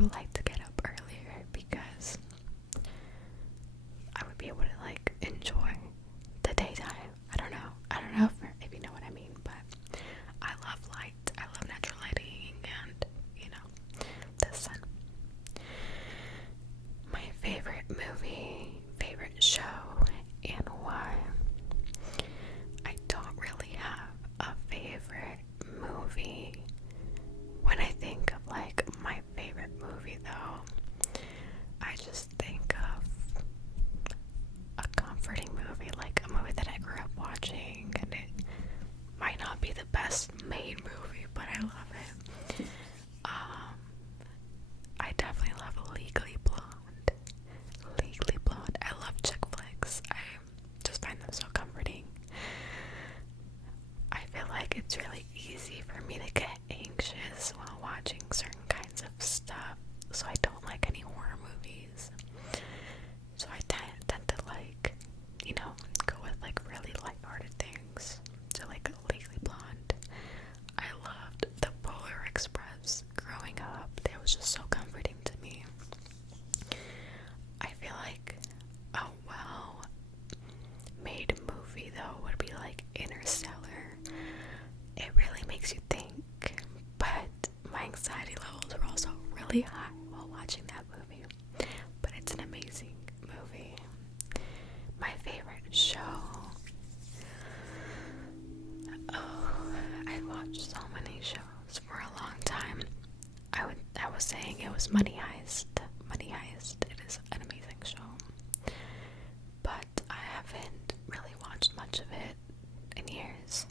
would like to get up earlier because I would be able to like enjoy the daytime. I don't know if you know what I mean, but I love light. I love natural lighting and, the sun. My favorite movie, favorite show, and why. I don't really have a favorite movie. When I think of like my favorite movie though, I just think of a comforting movie, like a movie that I grew up watching, and it might not be the best made movie, but I love it. I definitely love Legally Blonde. Legally Blonde. I love chick flicks. I just find them so comforting. I feel like it's really easy for me to get anxious while watching certain kinds of stuff, so I don't like any horror movies. So I tend to like, go with like really lighthearted things. So like Legally Blonde. I loved The Polar Express growing up. It was just so comforting to me. I feel like a well made movie though would be like Interstellar. It really makes you think, but my anxiety levels were also really high while watching that movie. But it's an amazing movie. My favorite show. Oh, I watched so many shows for a long time. I was saying it was Money Heist. Money Heist. It is an amazing show. But I haven't really watched much of it in years.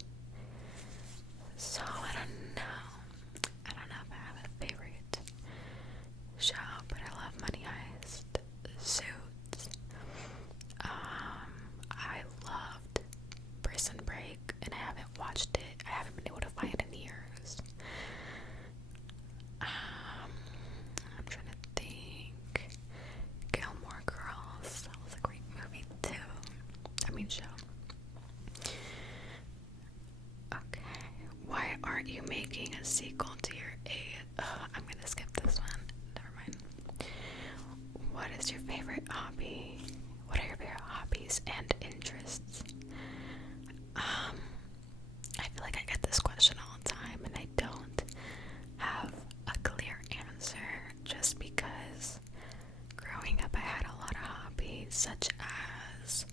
So I don't know. I don't know if I have a favorite show, but I love Money Heist. Suits. I loved Prison Break, and I haven't watched it. I haven't been able to find it in years. I'm trying to think. Gilmore Girls. That was a great movie too. Show. Okay. Why aren't you making a sequel to your I'm gonna skip this one. Never mind. What is your favorite hobby? What are your favorite hobbies and interests? I feel like I get this question all the time, and I don't have a clear answer, just because growing up I had a lot of hobbies, such as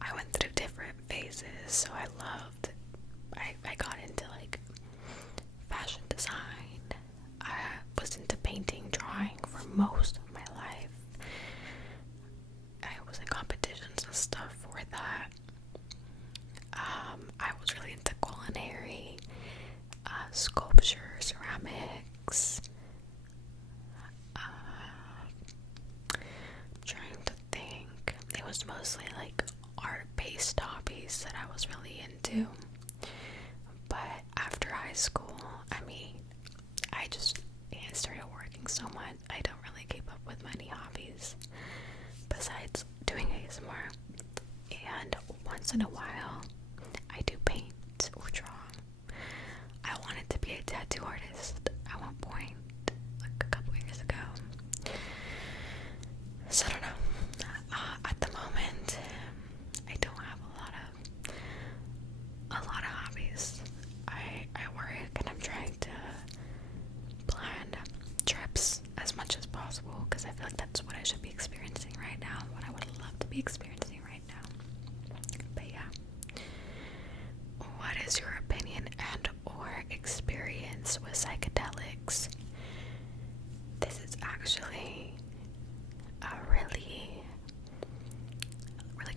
I went through different phases. So I got into like fashion design. I was into painting, drawing for most of my life. I was in competitions and stuff for that. I was really into culinary, sculpture, ceramics. Trying to think. It was mostly like art-based hobbies that I was really into. But after high school, I started working so much, I don't really keep up with many hobbies besides doing ASMR. And once in a while, I do paint or draw. I wanted to be a tattoo artist at one point, like a couple years ago. So I don't know. At the moment, I don't have a lot of hobbies. I work, and I'm trying to plan trips as much as possible, because I feel like that's what I should be experiencing right now, what I would love to be experiencing right now. But yeah. What is your opinion and or experience with psychedelics? This is actually a really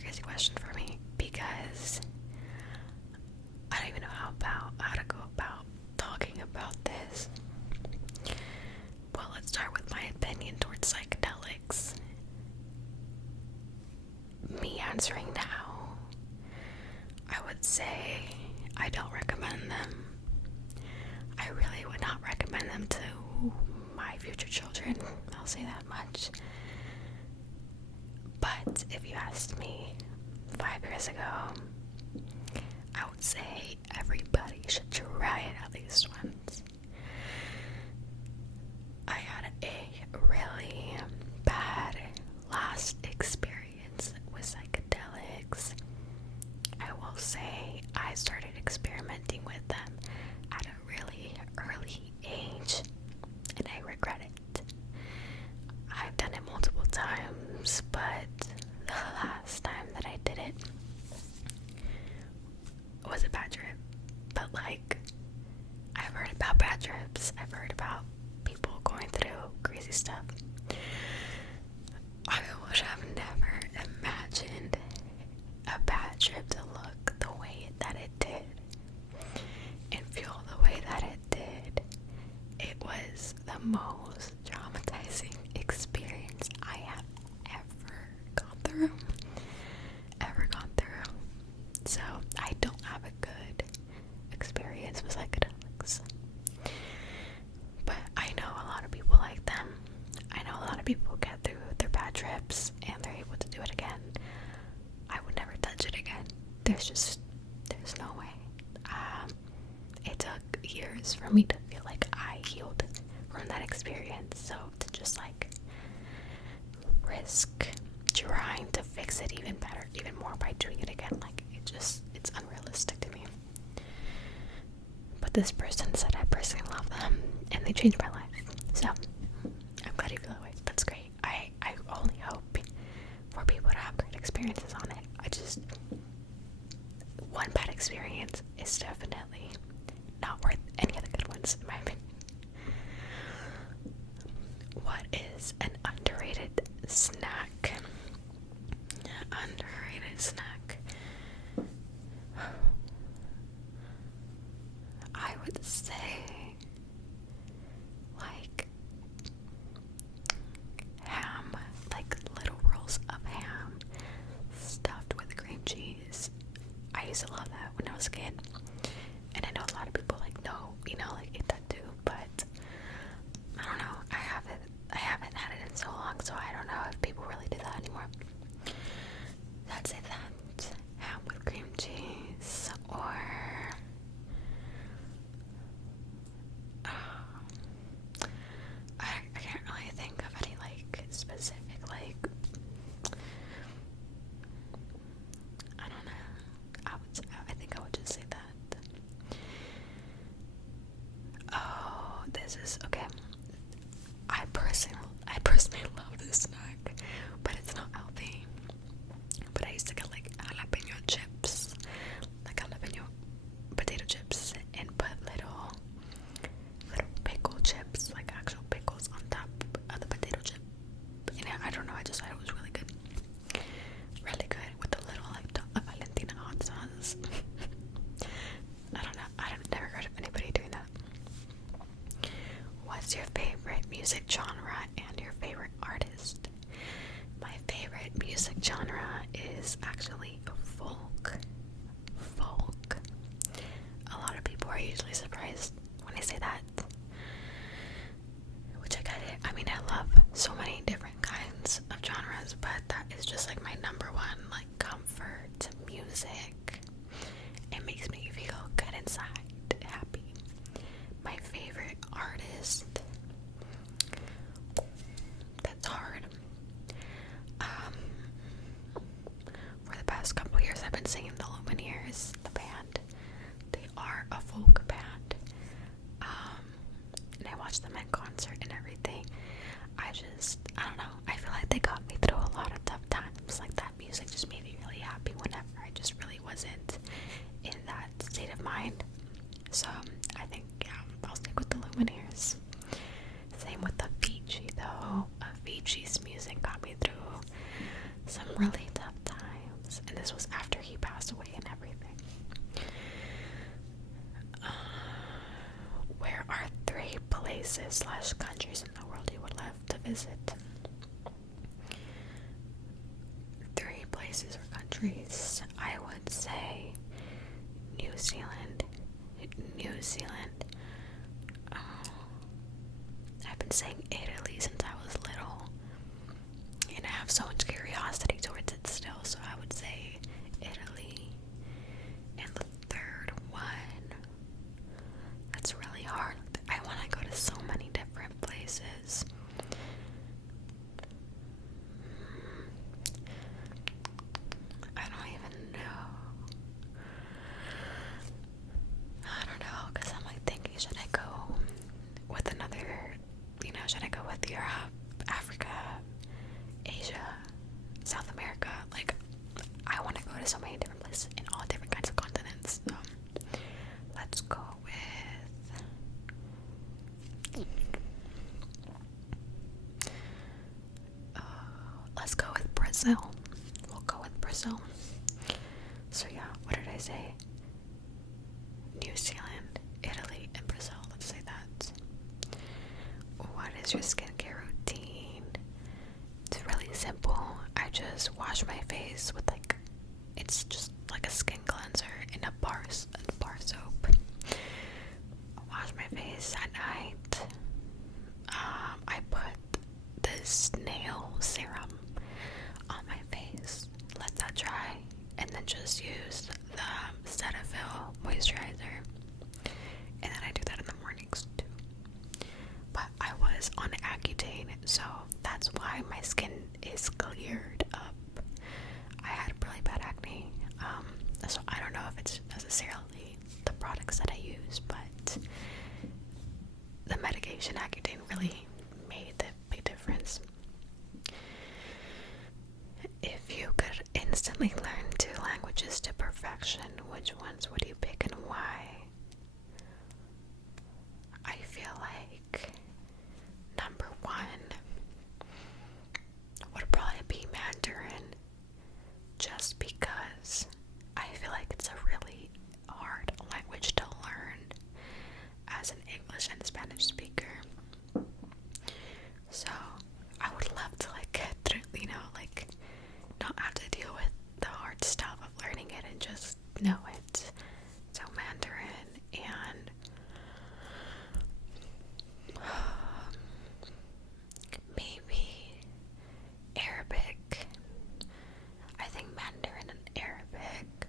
crazy question for me, because I don't even know how to go about talking about this. Well, let's start with my opinion towards psychedelics. Me answering now, I would say I don't recommend them. I really would not recommend them to my future children, I'll say that much. But if you asked me 5 years ago, I would say everybody should try it at least once. I had a say I started experimenting with them at a really early age, and I regret it. I've done it multiple times, but the last time that I did it was a bad trip. But like, I've heard about bad trips, I've heard about people going through crazy stuff. I would have never imagined a bad trip to look the way that it did and feel the way that it did. It was the most traumatizing experience I have ever gone through. So I don't have a good experience with psychedelics. But I know a lot of people like them. I know a lot of people get through their bad trips and they're able to do it again. I would never touch it again. There's no way. It took years for me to feel like I healed from that experience. So to just like risk trying to fix it even better, even more by doing it again, like it's unrealistic to me. But this person said I personally love them and they changed my life. So I'm glad you feel that way. That's great. I only hope for people to have great experiences on it. One bad experience is definitely not worth any of the good ones, in my opinion. What is an underrated snack? Underrated snack. I would say like ham, like little rolls of ham stuffed with cream cheese. I used to love that when I was a kid, and I know a lot of people like like eat that too, but I don't know. I haven't had it in so long, so I don't know if people really do that anymore. I'd say that ham with cream cheese, or I can't really think of any like specific like. I don't know. I think I would just say that. Oh, this is okay. I personally love this snack, but it's not healthy. But I used to get like jalapeno chips, like jalapeno potato chips, and put little pickle chips, like actual pickles, on top of the potato chip. And I don't know, I just thought it was really good. Really good with a little like Valentina hot sauce. I don't know. I've never heard of anybody doing that. What's your favorite music genre and your favorite artist? My favorite music genre is actually folk. A lot of people are usually surprised when I say that, which I get it. I mean, I love so many different kinds of genres, but that is just like my number one like comfort music. It makes me feel good inside, happy. My favorite artist, that's hard. For the past couple years I've been singing the Lumineers, the band. They are a folk band. And I watched them in concert and everything. I don't know, I feel like they got me through a lot of tough times. Like that music just made me really happy whenever I just really wasn't in that state of mind. So I think, yeah, I'll stick with the Lumineers. Same with Avicii though. Avicii's music got me through some really tough times, and this was after he passed away and everything. Where are 3 places / countries in the world you would love to visit? 3 places or countries. I would say New Zealand. I've been saying Italy since I was little, and I have so much curiosity towards it still, so I would say Italy. And the third one, that's really hard. I want to go to so many different places. I don't even know. Brazil. We'll go with Brazil. So yeah, what did I say? New Zealand, Italy, and Brazil. Let's say that. What is your skincare routine? It's really simple. I just wash my face with it's just like a skin cleanser in a bar soap. I wash my face at night. I put this nail serum on my face, let that dry, and then just use the Cetaphil moisturizer. And then I do that in the mornings too. But I was on Accutane, so that's why my skin is cleared up. I had really bad acne, so I don't know if it's necessarily the products that I use, but the medication Accutane really made the big difference. If you could instantly learn 2 languages to perfection, which ones would you pick and why? I feel like number 1 would probably be Mandarin, just because I feel like it's a really hard language to learn as an English and Spanish speaker. So I would love to get through, not have to deal with the hard stuff of learning it and just know it. So Mandarin and maybe Arabic. I think Mandarin and Arabic,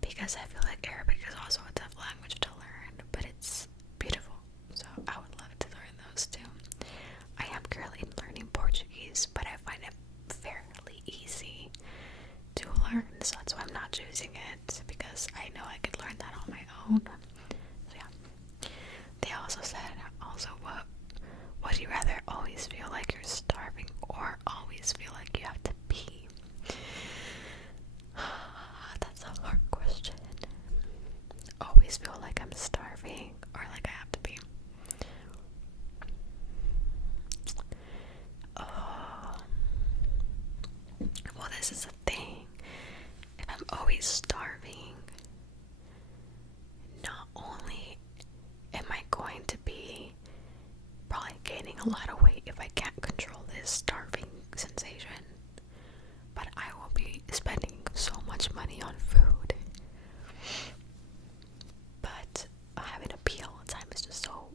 because I feel like Arabic is also a tough language to learn, but it's beautiful. So I would love to learn those too. I am currently learning Portuguese, but I find it fairly easy to learn, so that's why I'm not choosing it, because I know I could learn that on my own. So yeah. They also said, what would you rather always feel like you're starving or always feel like you have to pee? That's a hard question. Always feel like I'm starving or like I have to pee. Well, this is the thing. If I'm always starving, not only am I going to be probably gaining a lot of weight if I can't control this starving sensation, but I will be spending so much money on food. But having to pee all the time is just so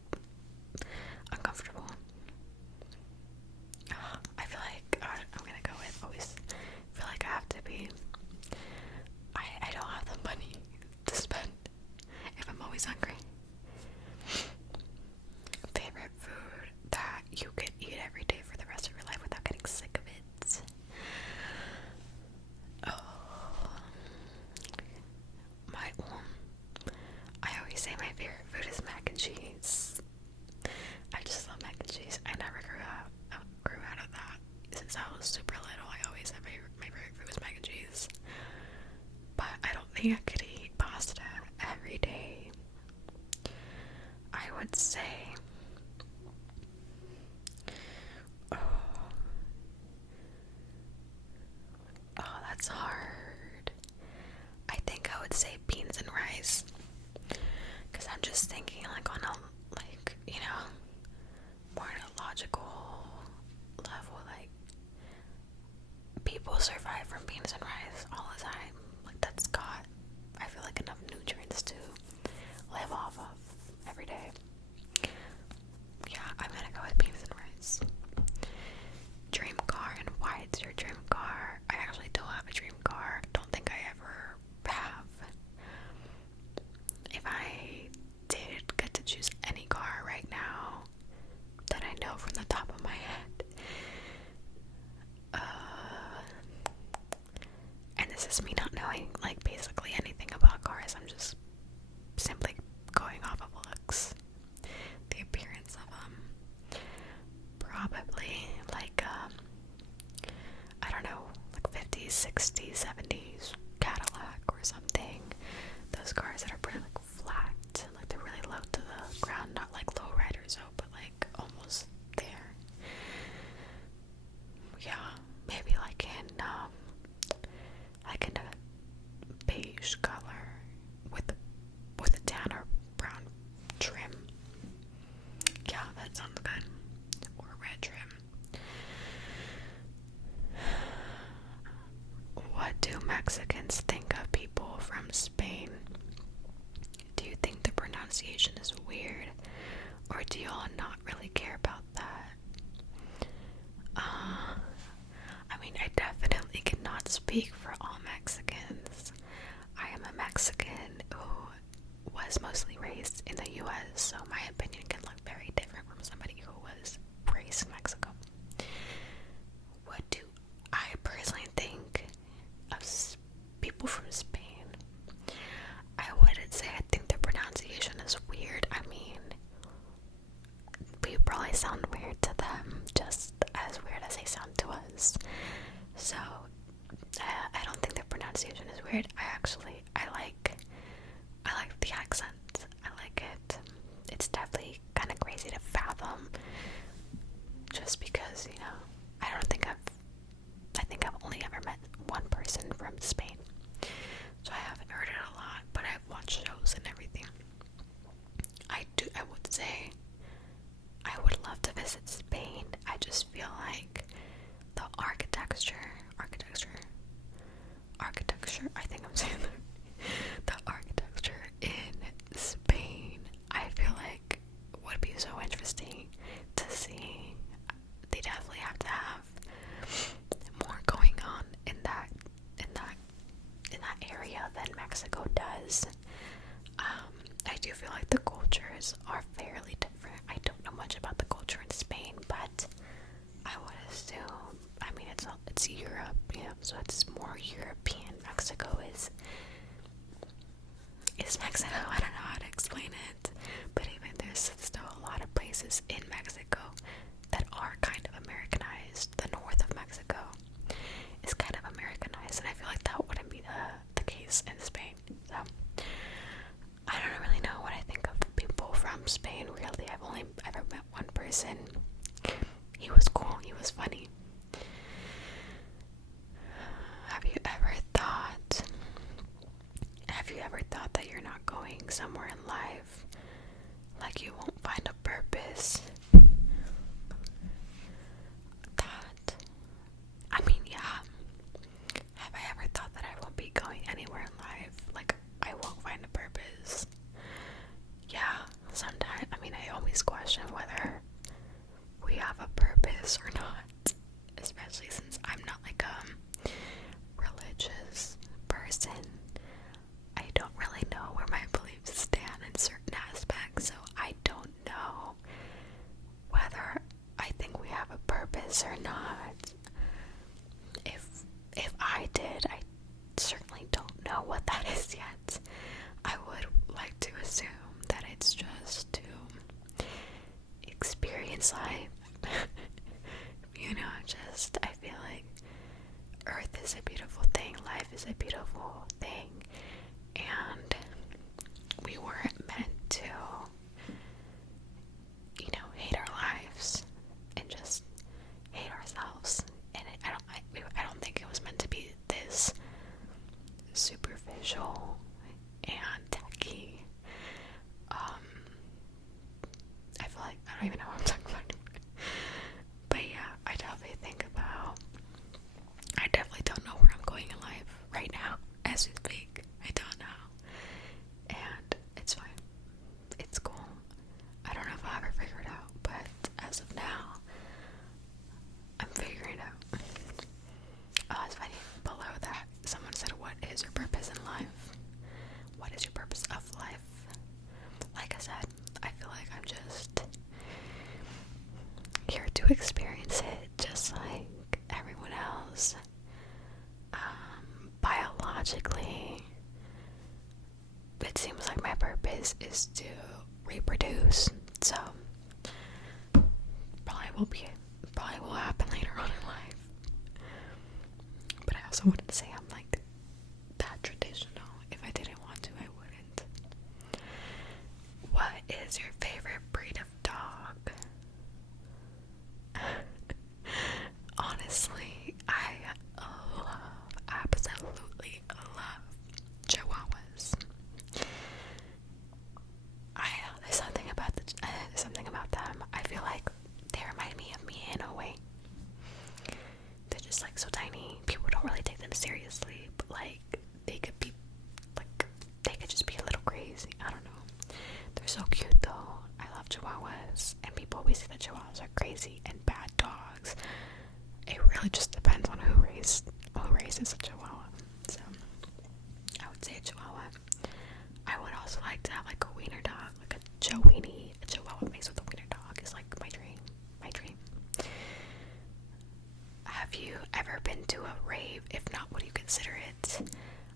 uncomfortable. I feel like I'm gonna go with always feel like I have to be. I don't have the money to spend if I'm always hungry. Favorite food that you could eat every day for the rest of your life without getting sick of it? I always say my favorite food is mac and cheese. I just love mac and cheese. I never grew out of that. Since I was super little, I always said my favorite food was mac and cheese. But I don't think I could eat pasta every day. I would say, that's hard. I think I would say beans and rice, because I'm just thinking on a more on a logical level. People survive from beans and rice all the time. That's got, I feel like, enough nutrients to live off of every day. Yeah, I'm gonna go with beans and rice. Dream car, and why it's your dream car? I actually don't have a dream car. Don't think I ever have. If I did get to choose any car right now that I know from the top of my head, and this is me not knowing basically anything about cars, I'm just simply going off of looks, the appearance of them. Probably I don't know, 50s, 60s, 70s Cadillac or something. Those cars that are pretty flat, they're really low to the ground, not low riders, but almost there. Yeah, maybe in speak for all Mexicans. I am a Mexican who was mostly raised in the US, so my opinion can look very different from somebody who was raised in Mexico. What do I personally think of people from Spain? I wouldn't say I think their pronunciation is weird. I mean, we probably sound weird to them, just as weird as they sound to us. So, I don't think their pronunciation is weird. I like the accent. I like it. It's definitely kind of crazy to fathom, just because, you know, I think I've only ever met one person from Spain, so I haven't heard it a lot, but I've watched shows and everything. I would say I would love to visit Spain. I just feel like the architecture, I think I'm saying that. The architecture in Spain, I feel like would be so interesting to see. They definitely have to have more going on in that area than Mexico does. I do feel like the cultures are fairly different. I don't know much about the culture in Spain, but I would assume, I mean, it's Europe, yeah, so it's more European. Mexico is Mexico. I don't know how to explain it, but even there's still a lot of places in Mexico that are kind of Americanized. The north of Mexico is kind of Americanized, and I feel like that wouldn't be the case in Spain. So I don't really know what I think of people from Spain, really. I've only ever met one person. He was cool, he was funny. Have you ever thought that you're not going somewhere in life, like you won't find a purpose? I mean, yeah. Have I ever thought that I won't be going anywhere in life, like I won't find a purpose? Yeah, sometimes. I mean, I always question whether we have a purpose or not, especially since I'm not like a religious person. I don't really know where my beliefs stand in certain aspects, so I don't know whether I think we have a purpose or not. If I did, I certainly don't know what that is yet. I would like to assume that it's just to experience life. You know, just, I feel like Earth is a beautiful thing, life is a beautiful thing, and we weren't meant to, you know, hate our lives and just hate ourselves. And I don't think it was meant to be this superficial and tacky. I feel like I don't even know what I'm talking about anymore. But yeah, I definitely don't know where I'm going in life right now as we speak. I don't know, and it's fine. It's cool. I don't know if I'll ever figure it out, but as of now, I'm figuring it out. Oh, it's funny. Below that, someone said, "What is your purpose in life? What is your purpose of life?" Like I said, I feel like I'm just here to experience it, just like everyone else. Biologically, it seems like my purpose is to reproduce, so probably will happen later on in life. But I also wouldn't say I'm like that traditional. If I didn't want to, I wouldn't. What is your favorite breed of dog? Honestly, I absolutely love Chihuahuas. There's something about them. I feel like they remind me of me in a way. They're just like so tiny. People don't really take them seriously, but like they could just be a little crazy. I don't know. They're so cute though. I love Chihuahuas, and people always say that Chihuahuas are crazy and bad dogs. It really just depends on who raises a Chihuahua. have you ever been to a rave? If not, what do you consider it?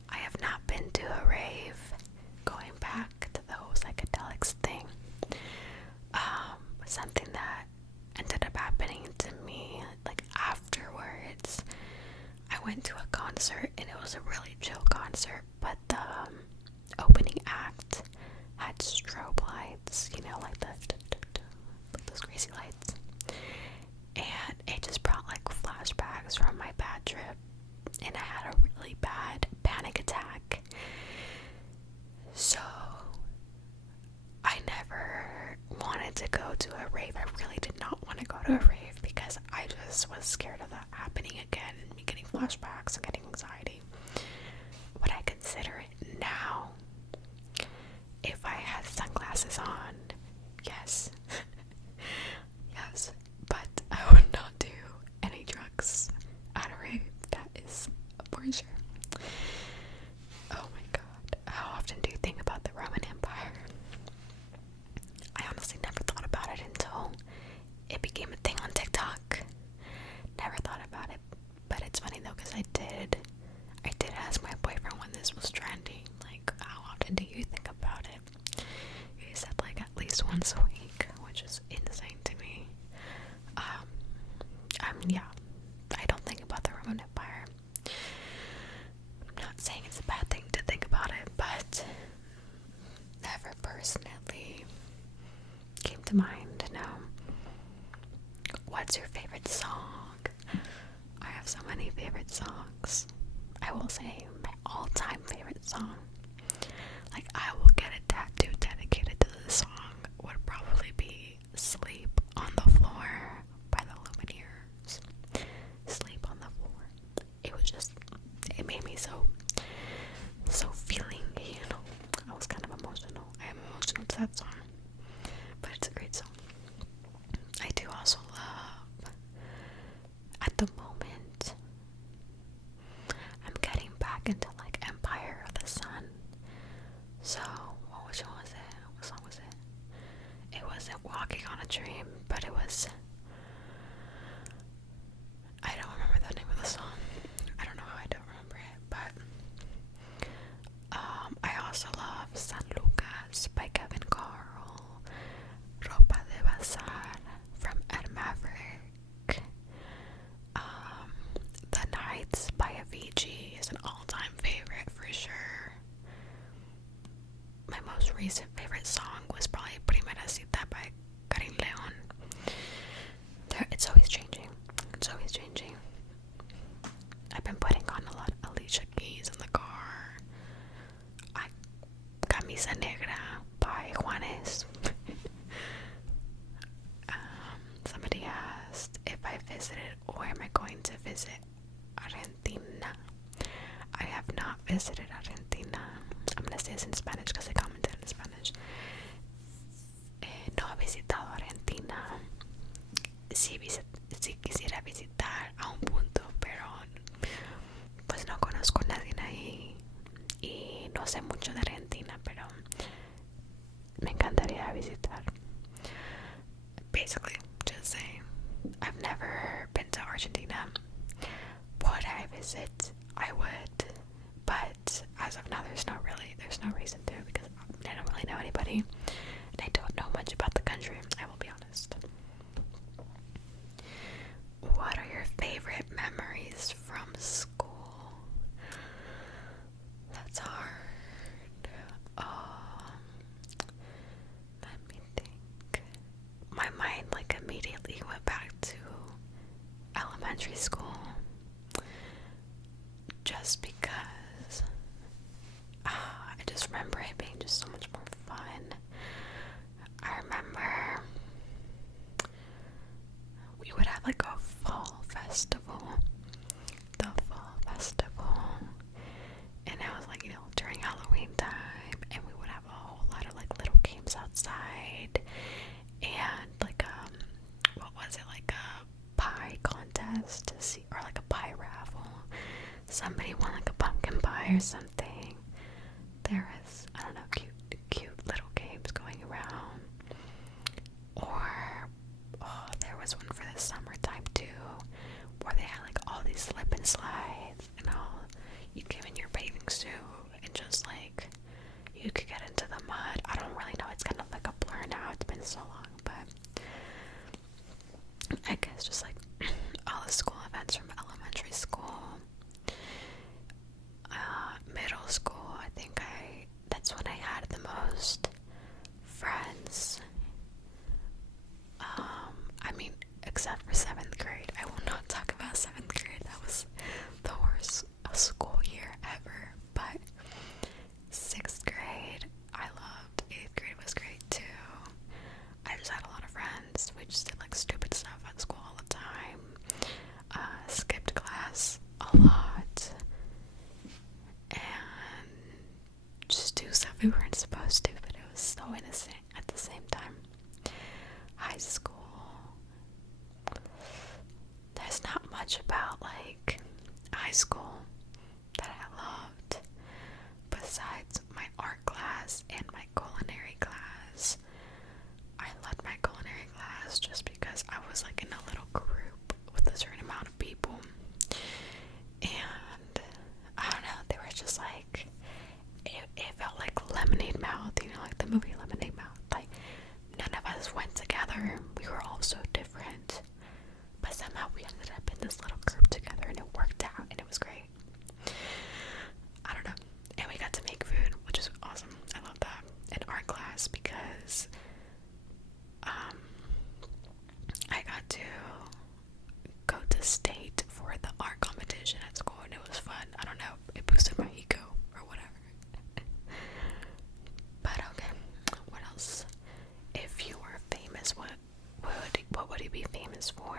I have not been to a rave. Going back to the whole psychedelics thing, something that ended up happening to me, like afterwards, I went to a concert and it was a really chill concert, but the opening act had strobe lights, you know, like those crazy lights, and it just brought like flashbacks from my bad trip, and I had a really bad panic attack. So I never wanted to go to a rave. I really did not want to go to a rave because I just was scared of that happening again and me getting flashbacks and getting anxiety. Would I consider it now? If I had sunglasses on, yes. Yes, but I would not do any drugs at a rave. That is for sure. Oh my god. How often do you think about the Roman Empire? I honestly never thought about it until it became a thing on TikTok. Never thought about it. But it's funny though, because I did ask my boyfriend when this was trending, like, how often do you think about it? He said like at least once a week, which is insane to me. Yeah, I don't think about the Roman Empire. I'm not saying it's a bad thing to think about it, but never personally came to mind, no. What's your favorite song? I have so many favorite songs. I will say my all-time favorite song, like I will get a tattoo dedicated to this song, would probably be Sleep on the Floor by the Lumineers. Sleep on the Floor. It made me so feeling, you know. I was kind of emotional. I am emotional to that song, but it's a great song. I do also love, at the moment, I'm getting back into like Empire of the Sun. So, which one was it? What song was it? It wasn't Walking on a Dream, but it was, I don't remember the name of the song. I don't know how I don't remember it, but I also love San Lucas by Kevin Carl, Ropa de Bazar from Ed Maverick. The Nights by Avicii is an all-time favorite for sure. My most recent favorite song was probably Primera Cita by Karim Leon. It's always changing. It's always changing. I've been putting on a lot of Alicia Keys in the car. Camisa Negra by Juanes. Somebody asked if I visited or am I going to visit Argentina. I have not visited Argentina. I'm gonna say this in Spanish because I commented in Spanish. No he visitado Argentina. Sí quisiera visitar a un punto, pero pues no conozco a nadie ahí y no sé mucho de Argentina, pero me encantaría visitar. Basically, just saying, I've never been to Argentina. Would I visit? I would, but as of now, there's no reason to, because I don't really know anybody, and I don't know much about the country, I will be honest. What are your favorite memories from school? That's hard. Let me think. My mind like immediately went back to elementary school, just because I just remember it being just so much more fun. I remember we would have like a fall festival, and it was like, you know, during Halloween time, and we would have a whole lot of like little games outside, and like what was it, like a pie contest to see, or like a pie raffle. Somebody won like a pumpkin pie or something. There was, I don't know, cute little games going around. Or there was one for the summertime too, where they had like all a lot and just do stuff we weren't supposed to, but it was so innocent at the same time. High school, there's not much about like high school that I loved besides my art class and my culinary class. I loved my culinary class just because I was like in a little group with a certain amount of people, and I don't know, they were just like, it felt like Lemonade Mouth, you know, like the movie Lemonade Mouth. Like, none of us went together, we were all so different, but somehow we ended up in this little group together, and it worked out, and it was great. I don't know, and we got to make food, which is awesome. I love that. In art class, because I got to go to state for the art competition at school, and it was fun. I don't know, it boosted my ego or whatever. But okay, what else? If you were famous, what would you be famous for?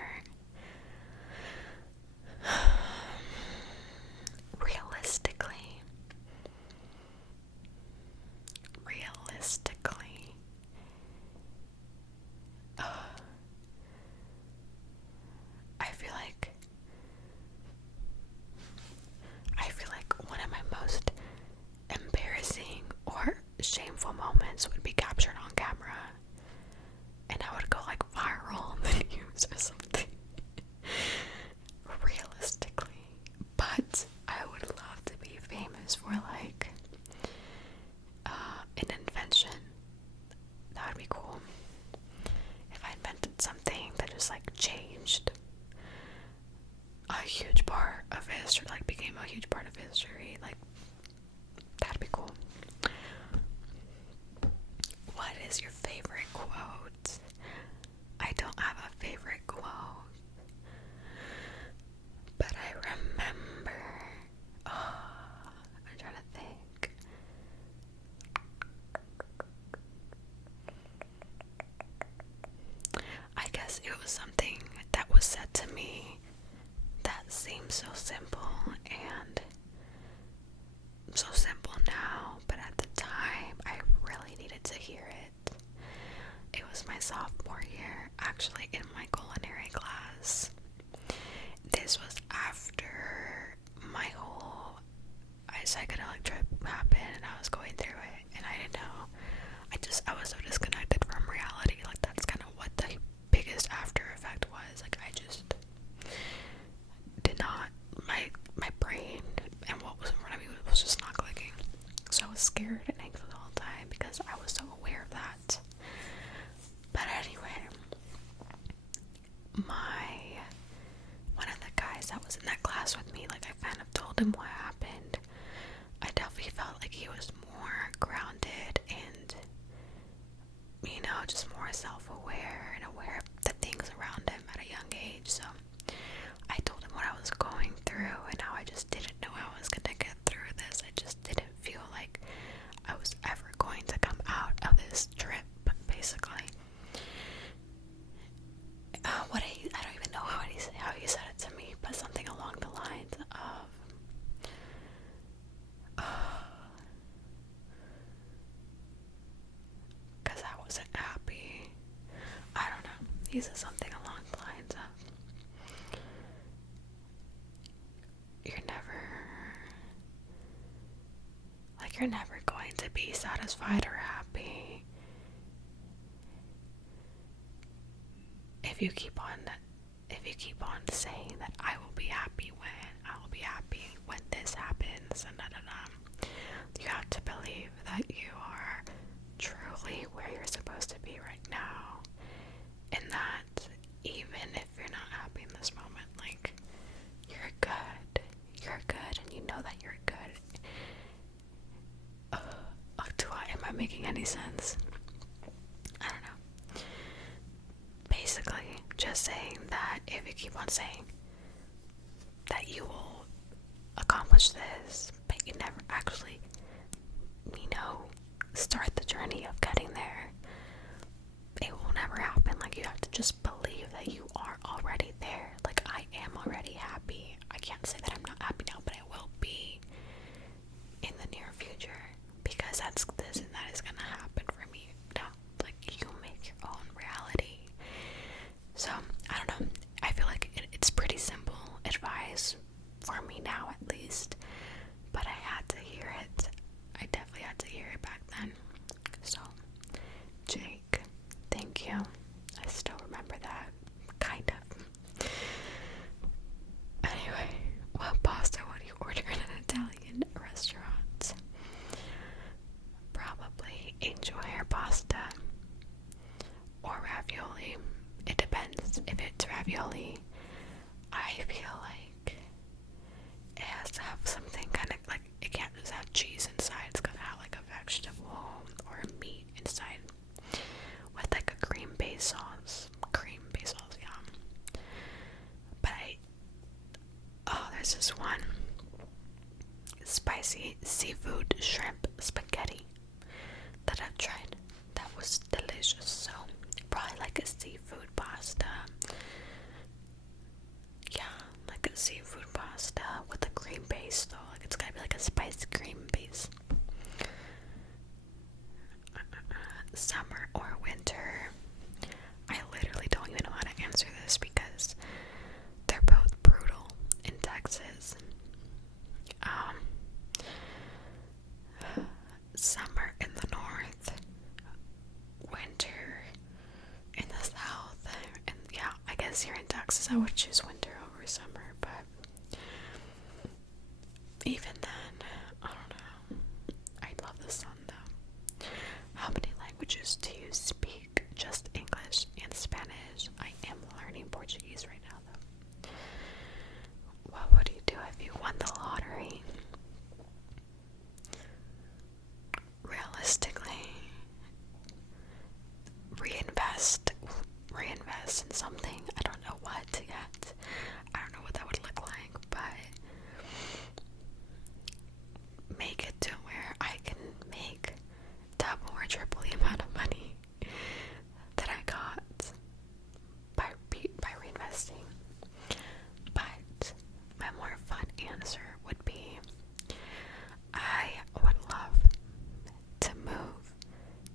Realistically, I feel like one of my most embarrassing or shameful moments would be captured on camera, and I would go like viral on the news or something. Realistically, but I would love to be famous for like an invention. That would be cool. If I invented something that just like changed a huge part of history, like became a huge part of history, like that'd be cool. What is your favorite quote? I don't have a favorite quote, but I remember, I'm trying to think. I guess it was something that was said to me that seems so simple and so simple now, but at the time I really needed to hear it. It was my sophomore year, actually, in my culinary class. This was after my whole psychedelic trip happened, and I was going through it, and I didn't know. I was so disconnected from reality. Like, that's kind of what the biggest after effect was. Like, I just did not, my brain and what was in front of me was just not clicking. So I was scared and anxious all the time because I was so aware of that. But anyway, one of the guys that was in that class with me, like, I kind of told him what happened. I definitely felt like he was more grounded and, you know, just more self-aware and aware of the things around him at a young age. So I told him what I was going through and how I just didn't know how I was gonna get through this. I just didn't feel like I was ever going to come out of this trip, basically. I don't even know how he said it to me, but something along the lines of, because I wasn't happy. I don't know. He said something along the lines of, you're never going to be satisfied or happy if you keep on saying that I will be happy when this happens, and You have to believe that you are truly where you're supposed to be right now, and that even if you're not happy in this moment, like, you're good, and you know that you're good. Am I making any sense? I don't know. Basically, just saying that if you keep on saying that you will accomplish this, but you never actually, start the journey of getting there, it will never happen. Like, you have to just believe that you are already there. Like, I am already happy. I can't say that I'm not there's this one spicy seafood shrimp spaghetti that I've tried that was delicious. So probably like a seafood pasta. Yeah, like a seafood pasta with a cream base though. Like it's gotta be like a spicy cream base. Summer or winter? I literally don't even know how to answer this because they're both brutal in Texas. Summer in the north, winter in the south, and yeah, I guess here in Texas I would choose winter over summer, but even then, I don't know. I love the sun though. How many languages do you speak? Just English and Spanish. I am learning Portuguese right now though. What would you do if you won the lottery? Realistically, reinvest in something. I don't know what yet. I don't know what that would look like, but make it to where I can make double or triple the amount of money that I got by reinvesting. But my more fun answer would be I would love to move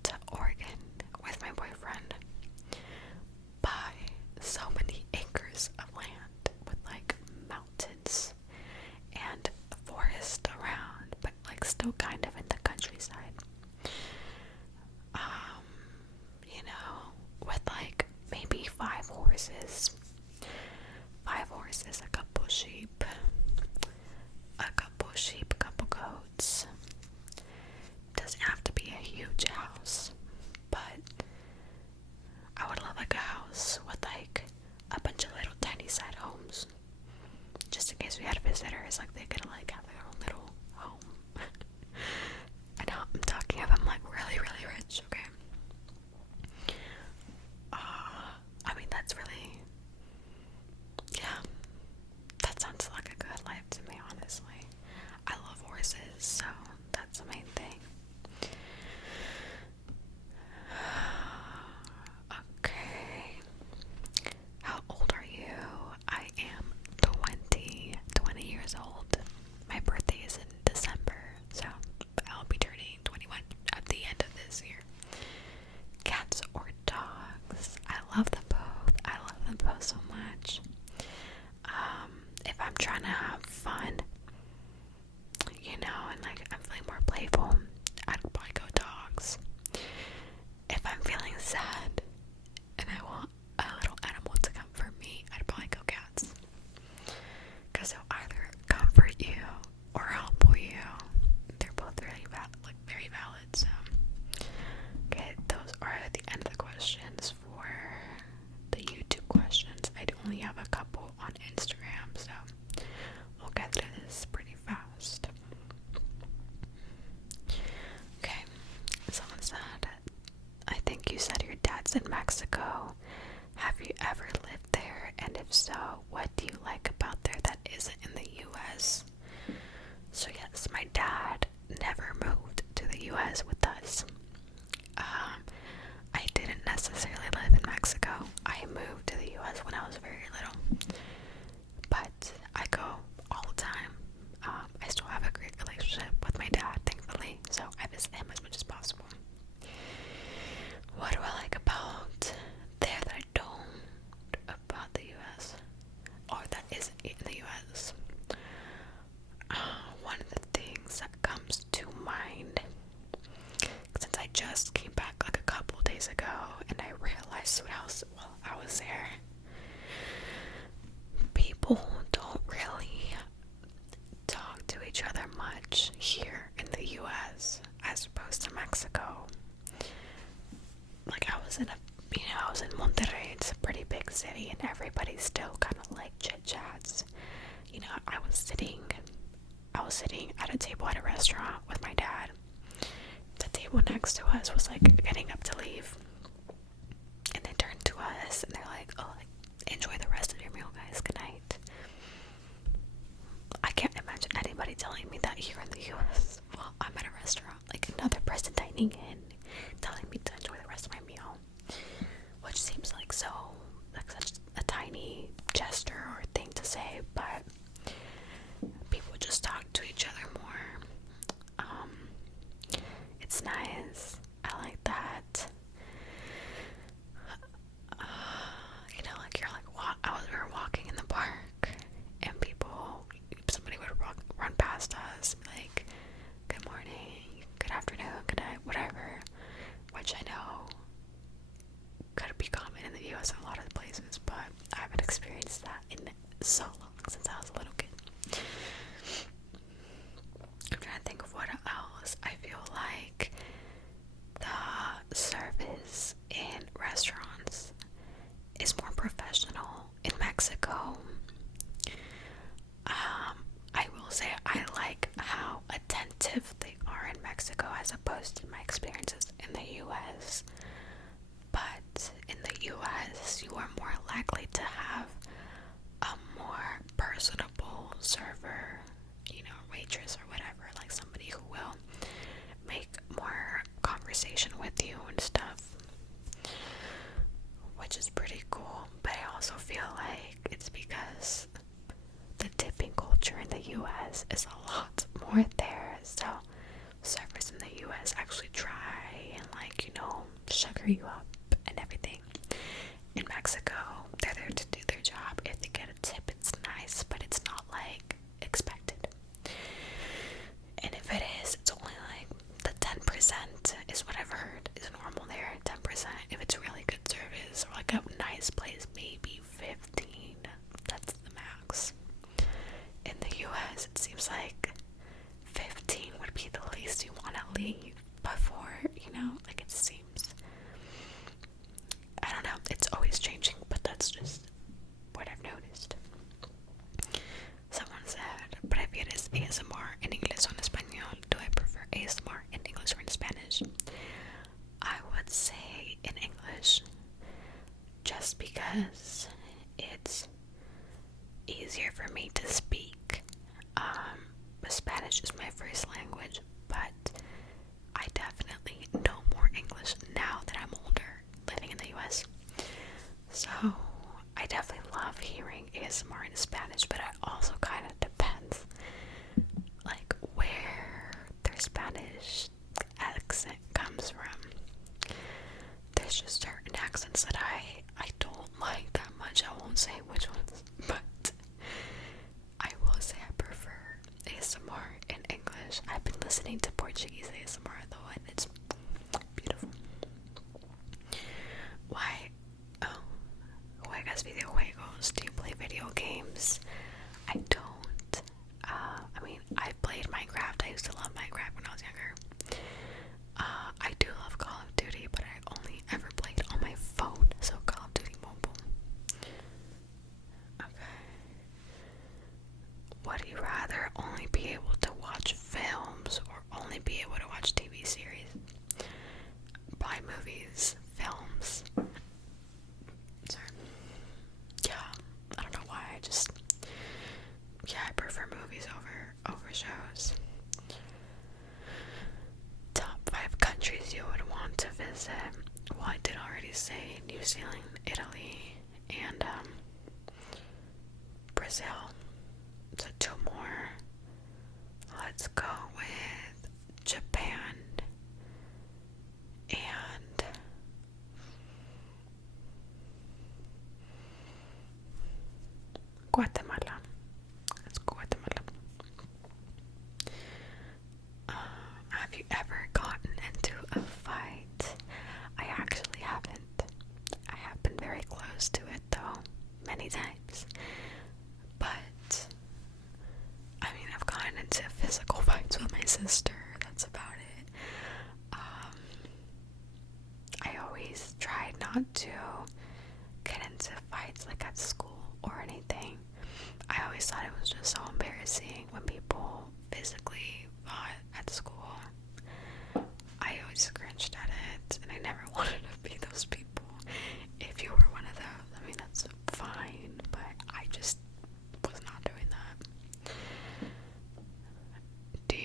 to Oregon with my boyfriend, buy so many acres of land with like mountains and forest around, but like still kind of in the countryside. You know, with like maybe 5 horses, a couple sheep, couple goats. Doesn't have to be a huge house, but I would love like a house with like a bunch of little tiny side homes, just in case we had visitors, like they could like have their own little home. I know I'm talking if I'm like really, really rich, okay? I mean that's really, yeah, that sounds like a good life to me, honestly. I love horses, so that's the main thing. Okay. How old are you? I am 20 years old. My birthday is in December, so I'll be turning 21 at the end of this year. Cats or dogs? I love them both. I love them both so much. If I'm trying to have fun, you know, and like I'm feeling more playful, I'd probably go dogs. If I'm feeling sad and I want a little animal to comfort me, I'd probably go cats. Because they'll either comfort you or humble you. They're both really very valid. So, okay, those are the end of the questions for the YouTube questions. I only have a couple on Instagram, so we'll get through this pretty fast. Okay, someone said, I think you said your dad's in Mexico. Have you ever lived there? And if so, what do you like about there that isn't in the US? So yes, my dad never moved to the US with us. I didn't necessarily live in Mexico. I moved to the US when I was very little. But I go all the time. I still have a great relationship with my dad, thankfully, so I visit him as much as possible. What do I like about there that I don't about the US? Or that isn't in the US? One of the things that comes to mind, since I just came back like a couple days ago and I realized while I was there, people don't really talk to each other much here in the US as opposed to Mexico. Like I was in Monterrey. It's a pretty big city and everybody still kind of like chit chats. You know, I was sitting at a table at a restaurant with my dad. The table next to us was like getting up to leave, and they turned to us and they're like, oh, like, enjoy the rest of your meal, guys, good night. here in the US, well, I'm at a restaurant, like another person dining in, telling me to enjoy the rest of my meal, which seems like such a tiny gesture or thing to say, but people just talk to each other more. It's nice. I like that. Like you're like, we were walking in the park, and somebody would run past us, like, good morning, good afternoon, good night, whatever, which I know could be common in the US and a lot of places, but I haven't experienced that in so long, since I was a little kid. I'm trying to think of what else. I feel like the service in restaurants is more professional in Mexico. I will say I like how attentive they are in Mexico as opposed to my experiences in the US. But in the US, you are more likely to have a more personable server, waitress or whatever, like somebody who will make more conversation with you and stuff, which is pretty cool. But I also feel like it's because the tipping culture in the US is a lot more there, so servers in the US actually try and sugar you up and everything. In Mexico, they're there to do their job. If they get a tip, it's nice, but it's not like expected. And if it is, it's only like the 10% is what I've heard is normal there. 10%. If it's really good service or like a nice place, maybe 15. That's the max. In the US, it seems like 15 would be the least you want to leave before, like it seems. I don't know, it's always changing, but that's just what I've noticed. Someone said, ¿prefieres ASMR en inglés o en español? Do I prefer ASMR in English or in Spanish? I would say in English, just because it's easier for me to speak. Spanish is my first language, but I definitely know more English now that I'm older, living in the US. So I definitely love hearing ASMR in Spanish, but it also kind of depends, like, where their Spanish accent comes from. There's just certain accents that I don't like that much. I won't say which ones, but I will say I prefer ASMR in English. I've been listening to Portuguese ASMR though, and it's beautiful. Why? Oh, juegas videojuegos? Do you play video games? I don't. I played Minecraft. I used to love Minecraft when I was younger. I do love Call of Duty, but I only ever played on my phone, so Call of Duty Mobile. Okay. Would you rather only be able to watch films or only be able to watch TV series? By movies, films. Sorry. Yeah, I don't know why. I prefer movies over shows. Top 5 countries you would want to visit. Well, I did already say New Zealand, Italy, and Brazil. So 2 more. Let's go with Japan and Guatemala. Let's go Guatemala. Have you ever gotten into a fight? I actually haven't. I have been very close to it though, many times. But I've gotten into physical fights with my sister. That's about it. I always try not to get into fights like at school or anything. I always thought it was just so embarrassing when people physically fought at school. I always cringed at it, and I never wanted to be those people. If you were one of those, that's fine, but I just was not doing that. Do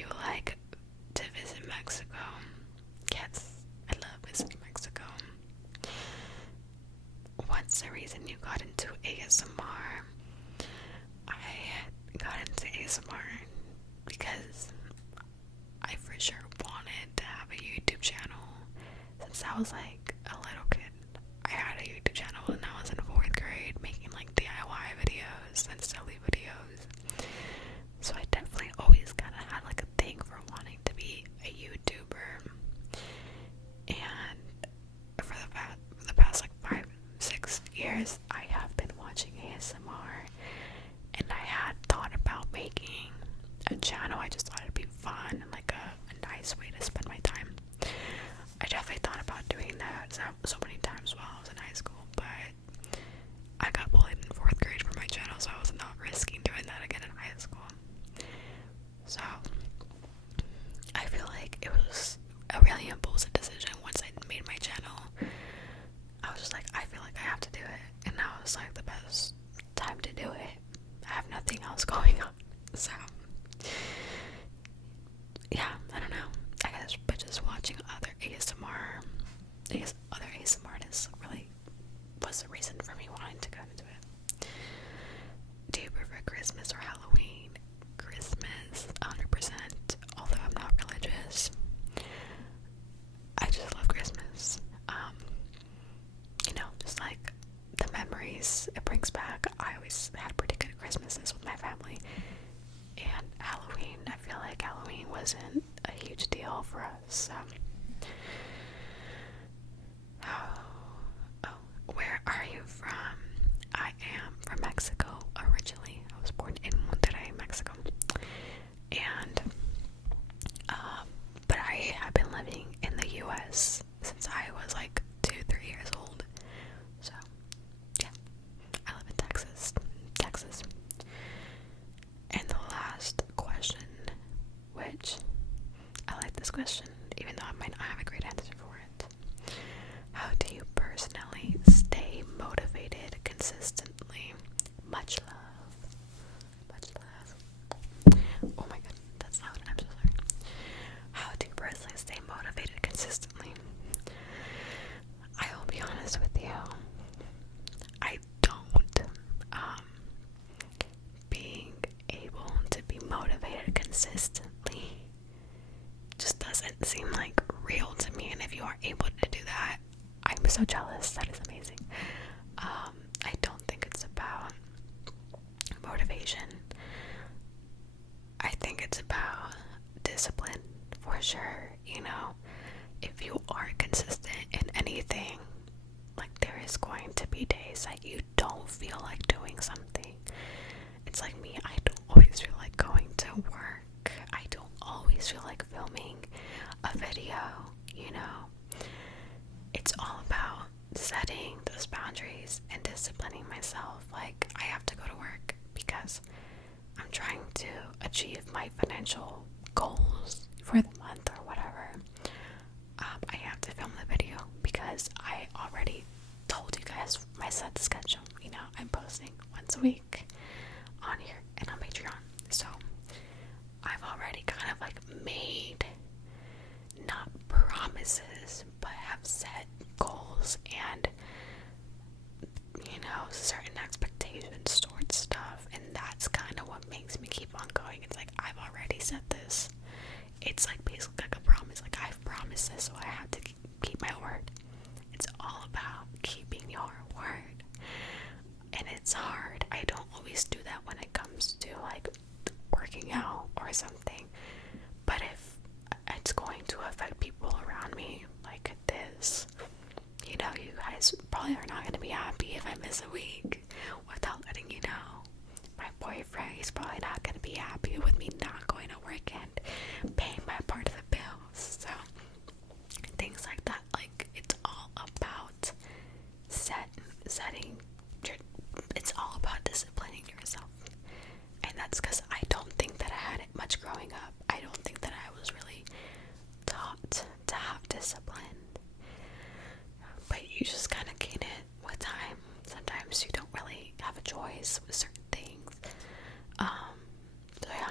a channel. I just thought it'd be fun and like a nice way to spend my time. I definitely thought about doing that so many times while I was in high school, but I got bullied in 4th grade for my channel, so I was not risking doing that again in high school. So I feel like it was a really impulsive decision. Once I made my channel, I was just like, I feel like I have to do it, and now was like the best time to do it. I have nothing else going on, so yeah, I don't know. I guess, but just watching other artists really was the reason for me wanting to go into it. Do you prefer Christmas or Halloween? Christmas, 100%. Although I'm not religious, I just love Christmas. Just like the memories it brings back. I always had pretty good Christmases with my family. And Halloween, I feel like Halloween wasn't a huge deal for us. Where are you from? I am from Mexico originally. I was born in Monterrey, Mexico. And, but I have been living in the US since I was like 2-3 years old. So, yeah, I live in Texas. And the last question, which I like this question, even though I might not have a great answer for it. How do you personally stay motivated consistently? Much love. Oh my god, that's loud. I'm so sorry. How do you personally stay motivated consistently? I will be honest with you. I don't. Being able to be motivated consistently just doesn't seem like real to me, and if you are able to do that, I'm so jealous. That is amazing. I don't think it's about motivation. I think it's about discipline for sure. If you are consistent in anything, like there is going to be days that you don't feel like doing something. It's like me, I don't always feel like going to work. I don't always feel like filming a video, It's all about setting those boundaries and disciplining myself. Like, I have to go to work because I'm trying to achieve my financial goals for the month or whatever. I have to film the video because I already told you guys my set schedule. I'm posting once a week on here and on Patreon. So I've already kind of like made, not promises, but have set goals and certain expectations towards stuff, and that's kind of what makes me keep on going. It's like, I've already said this. It's like basically like a promise. Like, I've promised this, so I have to keep my word. It's all about keeping your word, and it's hard. I don't always do that when it comes to like working out or something, but if it's going to affect people around me like this, you guys probably are not going to be happy if I miss a week without letting you know. My boyfriend, he's probably not going to be happy with me not going to work and paying my part of the bills. So things like that, like, it's all about setting your, it's all about disciplining yourself. And that's because I don't think that I had it much growing up. I don't think that I was really taught to have discipline. But you just kind of gain it with time. Sometimes you don't really have a choice with certain things. So yeah,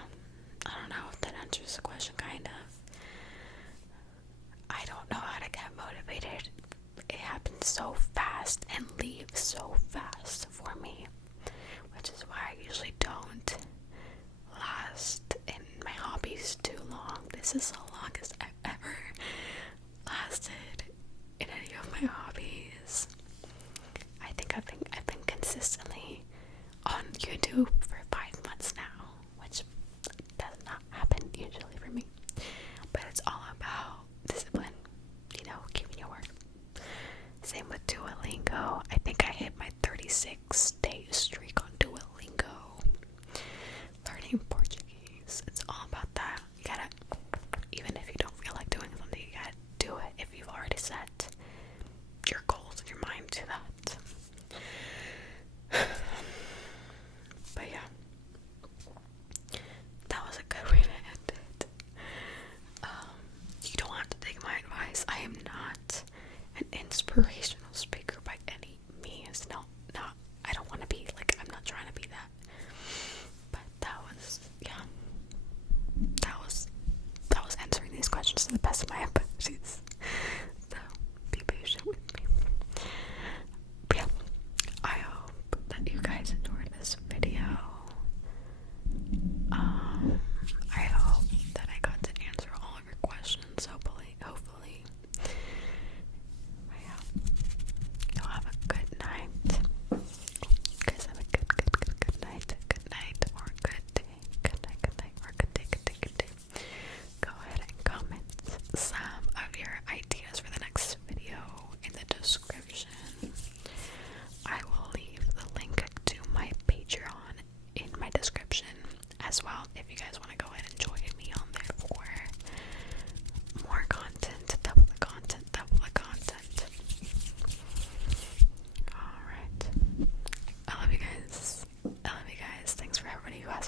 I don't know if that answers the question, kind of. I don't know how to get motivated. It happens so fast and leaves so fast.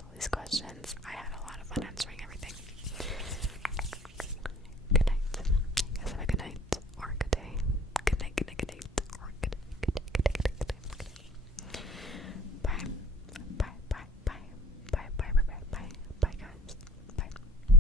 all these questions.